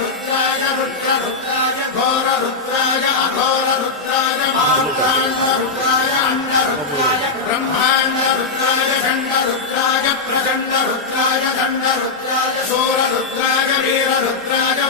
रुद्राय रुद्ररुद्राय घोररुद्राय अघोररुद्राय मार्ताण्डरुद्राय अण्डरुद्राय ब्रह्माण्डरुद्राय चण्डरुद्राय प्रचण्डरुद्राय दण्डरुद्राय शूररुद्राय वीररुद्राय